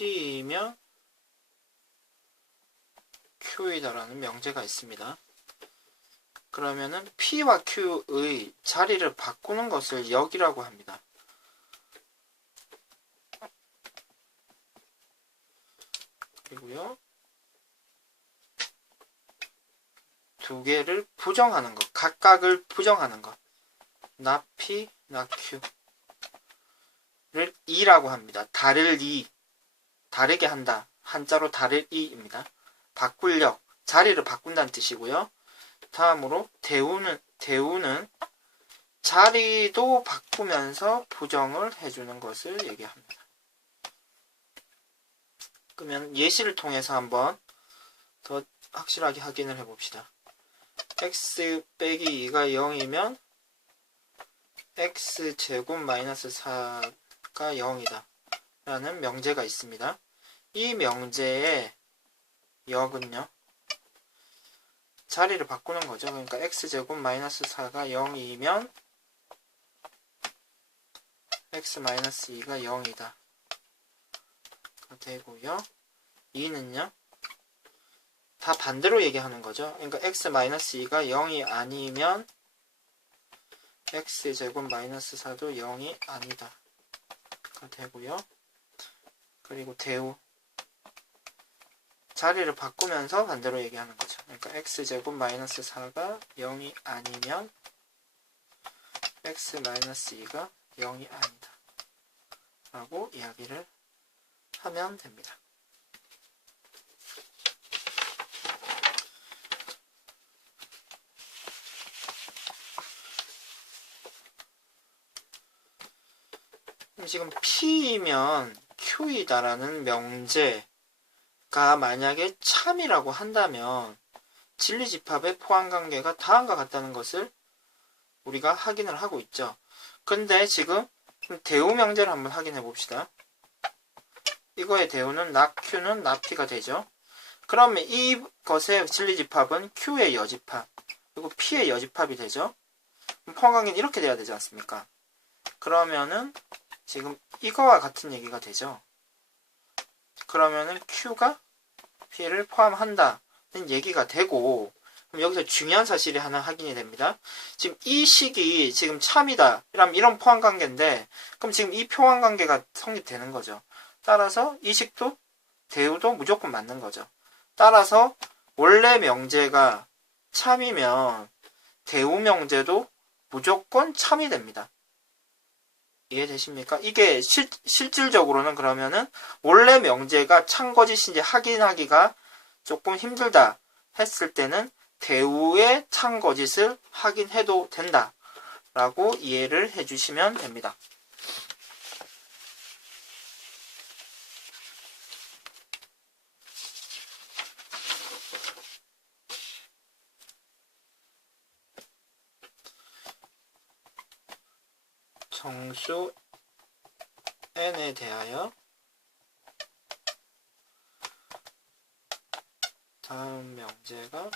P이면 Q이다라는 명제가 있습니다. 그러면은 P와 Q의 자리를 바꾸는 것을 역이라고 합니다. 그리고요, 두 개를 부정하는 것, 각각을 부정하는 것, 나 P, 나 Q를 이라고 합니다. 다를 이, 다르게 한다, 한자로 다를 이입니다. 바꿀 역, 자리를 바꾼다는 뜻이고요. 다음으로 대우는 자리도 바꾸면서 부정을 해주는 것을 얘기합니다. 그러면 예시를 통해서 한번 더 확실하게 확인을 해봅시다. x 빼기 2가 0이면 x제곱 마이너스 4가 0이다 라는 명제가 있습니다. 이 명제의 역은요, 자리를 바꾸는 거죠. 그러니까 x제곱 마이너스 4가 0이면 x 마이너스 2가 0이다 되고요. 2는요, 다 반대로 얘기하는 거죠. 그러니까 x 마이너스 2가 0이 아니면 x제곱 마이너스 4도 0이 아니다 되고요. 그리고 대우, 자리를 바꾸면서 반대로 얘기하는 거죠. 그러니까 x제곱 마이너스 4가 0이 아니면 x 마이너스 2가 0이 아니다 라고 이야기를 하면 됩니다. 지금 P이면 Q이다라는 명제가 만약에 참이라고 한다면 진리집합의 포함관계가 다음과 같다는 것을 우리가 확인을 하고 있죠. 근데 지금 대우 명제를 한번 확인해 봅시다. 이거의 대우는 나 Q는 나 P가 되죠. 그러면 이것의 진리집합은 Q의 여집합 그리고 P의 여집합이 되죠. 포함관계는 이렇게 돼야 되지 않습니까? 그러면은 지금 이거와 같은 얘기가 되죠. 그러면은 Q가 P를 포함한다는 얘기가 되고, 그럼 여기서 중요한 사실이 하나 확인이 됩니다. 지금 이 식이 지금 참이다 이런 포함관계인데, 그럼 지금 이 포함관계가 성립되는 거죠. 따라서 이 식도 대우도 무조건 맞는 거죠. 따라서 원래 명제가 참이면 대우 명제도 무조건 참이 됩니다. 이해되십니까? 이게 실질적으로는 그러면은 원래 명제가 참거짓인지 확인하기가 조금 힘들다 했을 때는 대우의 참거짓을 확인해도 된다 라고 이해를 해주시면 됩니다. 정수 n에 대하여 다음 명제가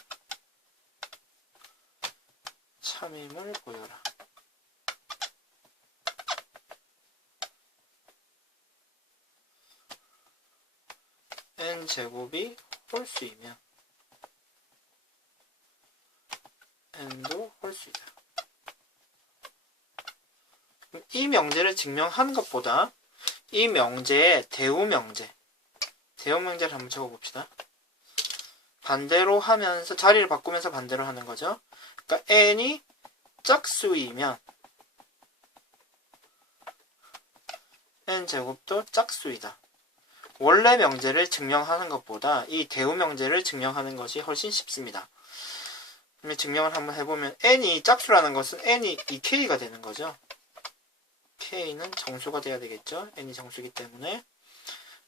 참임을 보여라. n제곱이 홀수이면 n도 홀수이다. 이 명제를 증명하는 것보다 이 명제의 대우 명제를 한번 적어봅시다. 반대로 하면서 자리를 바꾸면서 반대로 하는 거죠. 그러니까 n이 짝수이면 n제곱도 짝수이다. 원래 명제를 증명하는 것보다 이 대우 명제를 증명하는 것이 훨씬 쉽습니다. 그러면 증명을 한번 해보면 n이 짝수라는 것은 n이 2k가 되는 거죠. k는 정수가 돼야 되겠죠. n이 정수이기 때문에.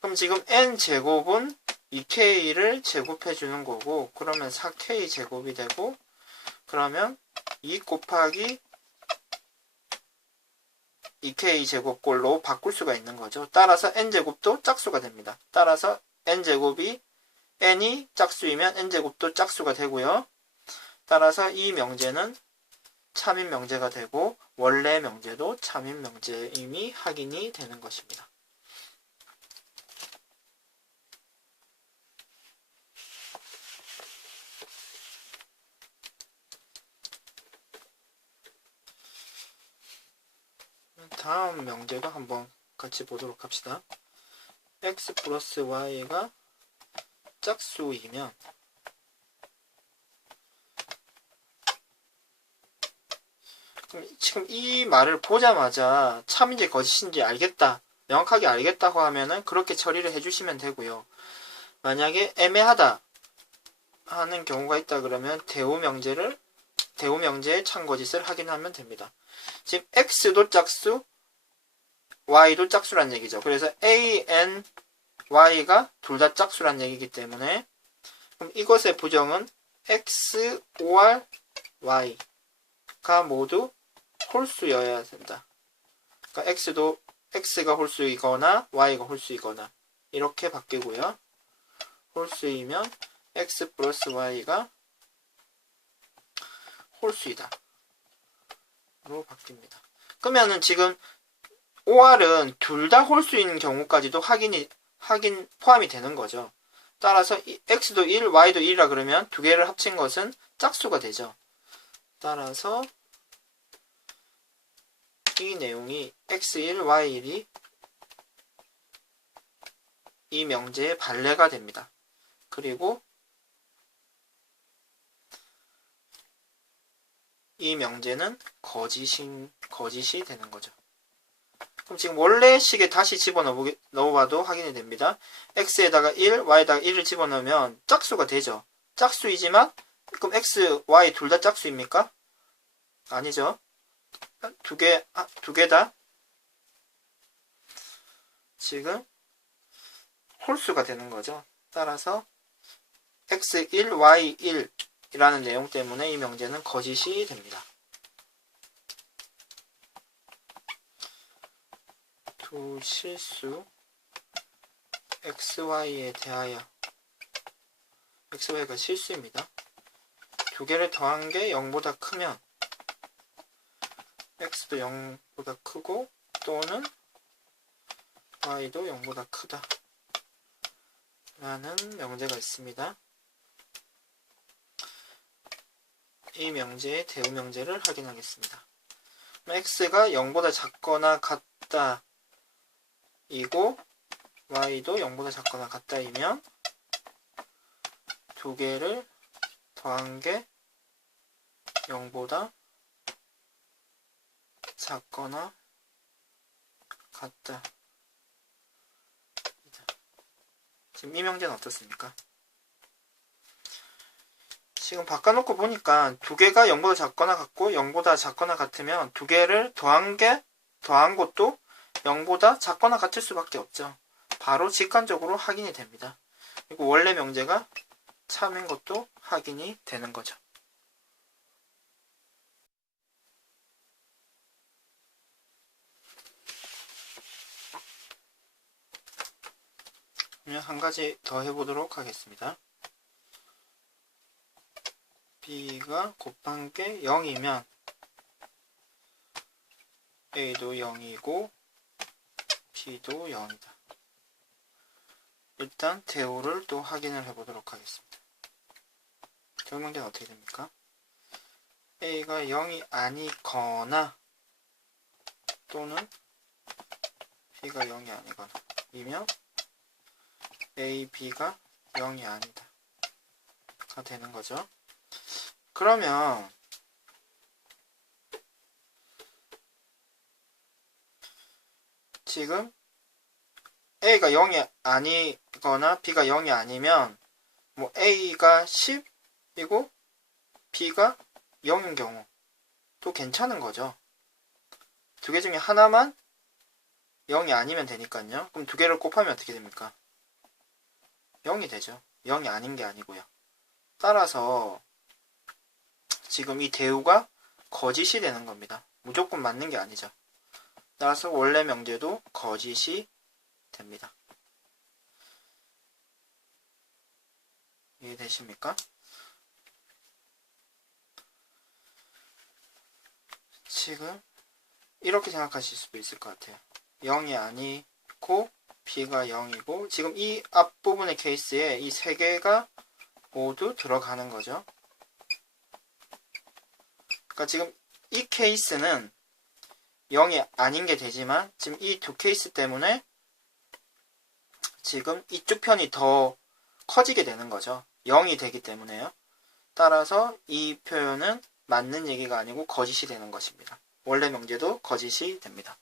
그럼 지금 n제곱은 2k를 제곱해 주는 거고, 그러면 4k 제곱이 되고, 그러면 2 곱하기 2k 제곱꼴로 바꿀 수가 있는 거죠. 따라서 n제곱도 짝수가 됩니다. 따라서 n제곱이 n이 짝수이면 n제곱도 짝수가 되고요. 따라서 이 명제는 참임 명제가 되고 원래 명제도 참임 명제임이 확인이 되는 것입니다. 다음 명제도 한번 같이 보도록 합시다. x 플러스 y가 짝수이면 지금 이 말을 보자마자 참인지 거짓인지 알겠다, 명확하게 알겠다고 하면은 그렇게 처리를 해주시면 되고요. 만약에 애매하다 하는 경우가 있다 그러면 대우 명제의 참고짓을 확인하면 됩니다. 지금 x도 짝수, y도 짝수란 얘기죠. 그래서 a, n, y가 둘 다 짝수란 얘기이기 때문에 그럼 이것의 부정은 x, or y가 모두 홀수여야 된다. 그러니까 x가 홀수이거나 y가 홀수이거나 이렇게 바뀌고요. 홀수이면 x 플러스 y가 홀수이다 로 바뀝니다. 그러면은 지금 OR은 둘 다 홀수인 경우까지도 포함이 되는 거죠. 따라서 x도 1, y도 1이라 그러면 두 개를 합친 것은 짝수가 되죠. 따라서 이 내용이 x1, y1이 이 명제의 반례가 됩니다. 그리고 이 명제는 거짓이 되는 거죠. 그럼 지금 원래 식에 다시 집어넣어봐도 확인이 됩니다. x에다가 1, y에다가 1을 집어넣으면 짝수가 되죠. 짝수이지만 그럼 x, y 둘 다 짝수입니까? 아니죠. 두 개 다 지금 홀수가 되는 거죠. 따라서 x1, y1 이라는 내용 때문에 이 명제는 거짓이 됩니다. 두 실수 xy에 대하여 xy가 실수입니다. 두 개를 더한 게 0보다 크면 x도 0보다 크고 또는 y도 0보다 크다 라는 명제가 있습니다. 이 명제의 대우 명제를 확인하겠습니다. x가 0보다 작거나 같다 이고 y도 0보다 작거나 같다이면 두 개를 더한 게 0보다 작거나 같다. 지금 이 명제는 어떻습니까? 지금 바꿔놓고 보니까 두 개가 0보다 작거나 같고 0보다 작거나 같으면 두 개를 더한 것도 0보다 작거나 같을 수밖에 없죠. 바로 직관적으로 확인이 됩니다. 그리고 원래 명제가 참인 것도 확인이 되는 거죠. 그러면 한 가지 더 해보도록 하겠습니다. b가 곱한 게 0이면 a도 0이고 b도 0이다. 일단 대우를 또 확인을 해보도록 하겠습니다. 정명제는 어떻게 됩니까? a가 0이 아니거나 또는 b가 0이 아니거나 이면 a, b가 0이 아니다 가 되는 거죠. 그러면 지금 a가 0이 아니거나 b가 0이 아니면 뭐 a가 10이고 b가 0인 경우도 괜찮은 거죠. 두 개 중에 하나만 0이 아니면 되니까요. 그럼 두 개를 곱하면 어떻게 됩니까? 0이 되죠. 0이 아닌 게 아니고요. 따라서 지금 이 대우가 거짓이 되는 겁니다. 무조건 맞는 게 아니죠. 따라서 원래 명제도 거짓이 됩니다. 이해되십니까? 지금 이렇게 생각하실 수도 있을 것 같아요. 0이 아니고 b가 0이고 지금 이 앞부분의 케이스에 이 세 개가 모두 들어가는 거죠. 그러니까 지금 이 케이스는 0이 아닌 게 되지만 지금 이 두 케이스 때문에 지금 이쪽 편이 더 커지게 되는 거죠. 0이 되기 때문에요. 따라서 이 표현은 맞는 얘기가 아니고 거짓이 되는 것입니다. 원래 명제도 거짓이 됩니다.